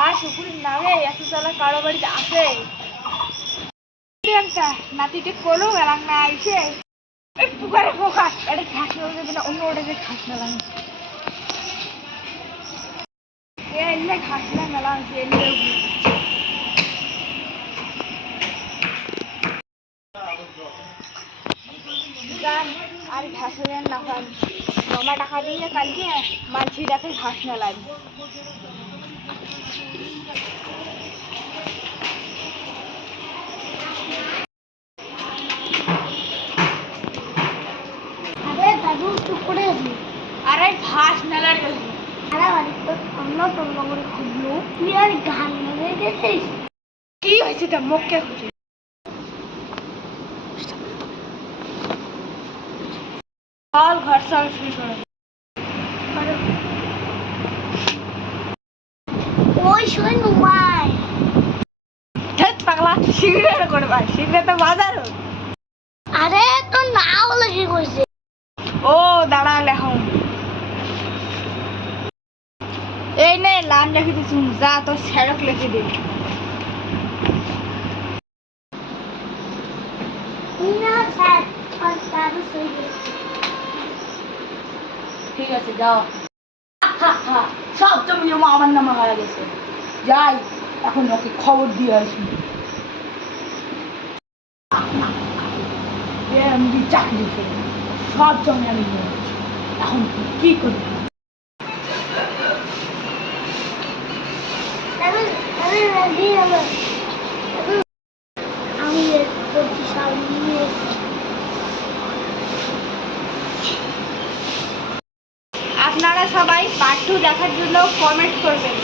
ঘাস উপরে নামে এত তলা কারো বাড়িতে আসে একটা নাতিটি করলো এলাম না আইসে একটু করে পোকা এটা ঘাস দেবে না অন্য ওটা যে ঘাস মেলাম এলে ঘাস না মেলা হয়েছে এলে আর ঘাস না হয় জমা টাকা দিয়ে কালকে মানছিটাকে ঘাস মেলাম আরে ঘাস মেলার গেছি কি হয়েছে তা মুখকে খুঁজে all ঘর সব শুরু করে ওই শুনে নুমাই ধ্যাৎ পাগলা সিগরেট করবা সিগরেট তো বাজার আরে তো না বলে কি কইছে ও দাঁড়া লেখন এই নে লান লিখে দিছি যা তো সেরক লিখে দে না স্যার আর স্যার সই ঠিক আছে যাও সব জমি জমা আমার নামে হয়ে গেছে যাই এখন ওকে খবর দিয়ে আসি এমনি চাকরি করে সব জমি আমি নিয়ে যাচ্ছি এখন কি করবি আমি করছি সামনে আপনারা সবাই পার্ট 2 দেখার জন্য কমেন্ট করবেন।